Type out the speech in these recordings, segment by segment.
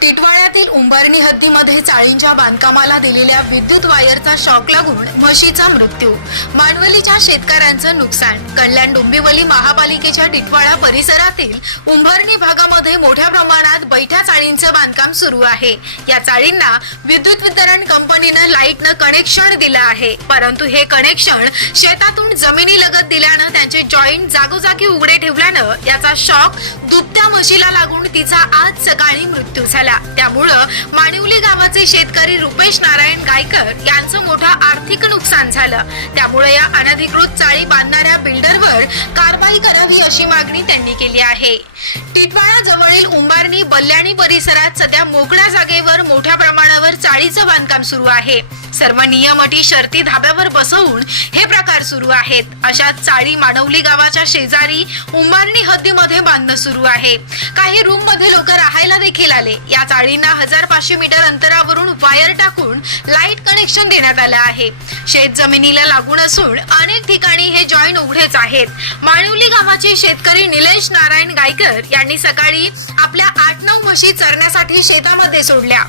टिटवाळ्यातील उंबरणी हद्दीमध्ये चाळींच्या बांधकामाला दिलेल्या विद्युत वायरचा शॉक लागून म्हशीचा मृत्यू. मांडवलीच्या शेतकऱ्यांचं नुकसान. कल्याण डोंबिवली महापालिकेच्या टिटवाळा परिसरातील उंबरणी भागामध्ये मोठ्या प्रमाणात बैठ्या चाळींचं बांधकाम सुरू आहे. या चाळींना विद्युत वितरण कंपनीनं लाईटनं कनेक्शन दिलं आहे. परंतु हे कनेक्शन शेतातून जमिनीलगत दिल्यानं त्यांचे जॉईंट जागोजागी उघडे ठेवल्यानं याचा शॉक दुभत्या म्हशीला लागून तिचा आज सकाळी मृत्यू झाला. त्यामुळं माणिवली गावाचे शेतकरी रुपेश नारायण गायकर यांचं मोठं आर्थिक नुकसान झालं. त्यामुळे या अनधिकृत चाळी बांधणाऱ्या बिल्डरवर कारवाई करावी अशी मागणी त्यांनी केली आहे. टिटवाळा जवळील उंबारणी बल्ल्याणी परिसरात सध्या मोकळ्या जागेवर मोठ्या प्रमाणात चाळीचं बांधकाम सुरू आहे. सर्व नियम अटी शर्ती धाब्यावर बसवून हे प्रकार सुरू आहेत. अशा चाळी मानवली गावाच्या शेजारी उंबारणी हद्दीमध्ये बांधणं सुरू आहे. काही रूममध्ये लोक राहायला देखील आले. या चाळींना हजार पाचशे मीटर अंतरावरून वायर टाकून लाइट कनेक्शन देण्यात आलं आहे. शेत जमिनीला लागून असून अनेक ठिकाणी हे जॉईंट उघडेच आहेत. माणिवली गावाचे शेतकरी निलेश नारायण गायकर यांनी सकाळी आपल्या आठ नऊ म्हशी चरण्यासाठी शेतामध्ये सोडल्या.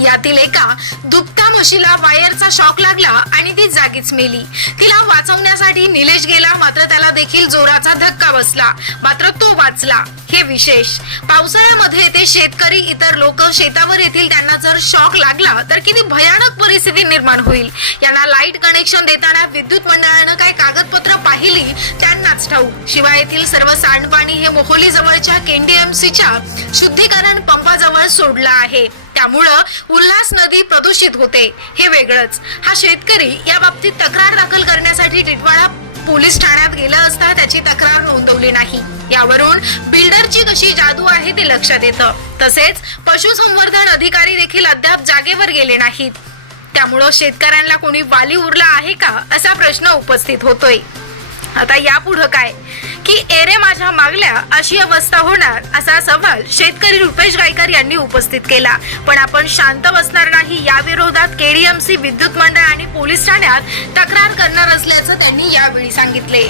यातील एका दुभत्या म्हशीला वायरचा शॉक लागला आणि ती जागीच मेली. तिला वाचवण्यासाठी निलेश गेला मात्र त्याला देखील जोराचा धक्का बसला. मात्र तो वाचला. हे विशेष. पावसाळ्यामध्ये ते शेतकरी इतर लोक शेतावर येतील त्यांना जर शॉक लागला तर किती भयानक परिस्थिती निर्माण होईल. यांना लाइट कनेक्शन देताना विद्युत मंडळानं काय कागदपत्र पाहिली त्यांनाच ठाऊक. शिवाय येथील सर्व सांडपाणी हे मोहोली जवळच्या केंडीएमसीच्या शुद्धीकरण पंपाजवळ सोडलं आहे. त्यामुळं उल्हास नदी प्रदूषित होते. हे वेगळंच. हा शेतकरी या बाबतीत तक्रार दाखल करण्यासाठी टिटवाळा पोलीस ठाण्यात गेला असता त्याची तक्रार नोंदवली नाही. यावरून बिल्डरची कशी जादू आहे ते लक्षात येतं. तसेच पशुसंवर्धन अधिकारी देखील अद्याप जागेवर गेले नाहीत. त्यामुळं शेतकऱ्यांना कोणी वाली उरला आहे का असा प्रश्न उपस्थित होतोय. आता यापुढं काय? की माझ्या मागल्या अशी अवस्था होणार असा सवाल शेतकरी रुपेश गायकर यांनी उपस्थित केला. पण आपण शांत बसणार नाही या विरोधात केडीएमसी विद्युत मंडळ आणि पोलीस ठाण्यात तक्रार करणार असल्याचं त्यांनी यावेळी सांगितले.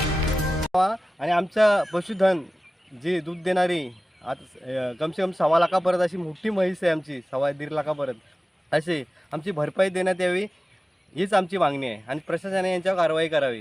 आणि आमचं पशुधन जे दूध देणारी आता कमसे कम सव्वा लाखापर्यंत अशी मोठी म्हैस आहे आमची सव्वा दीड लाखापर्यंत. असे आमची भरपाई देण्यात यावी हीच आमची मागणी आहे. आणि प्रशासनाने यांच्यावर कारवाई करावी.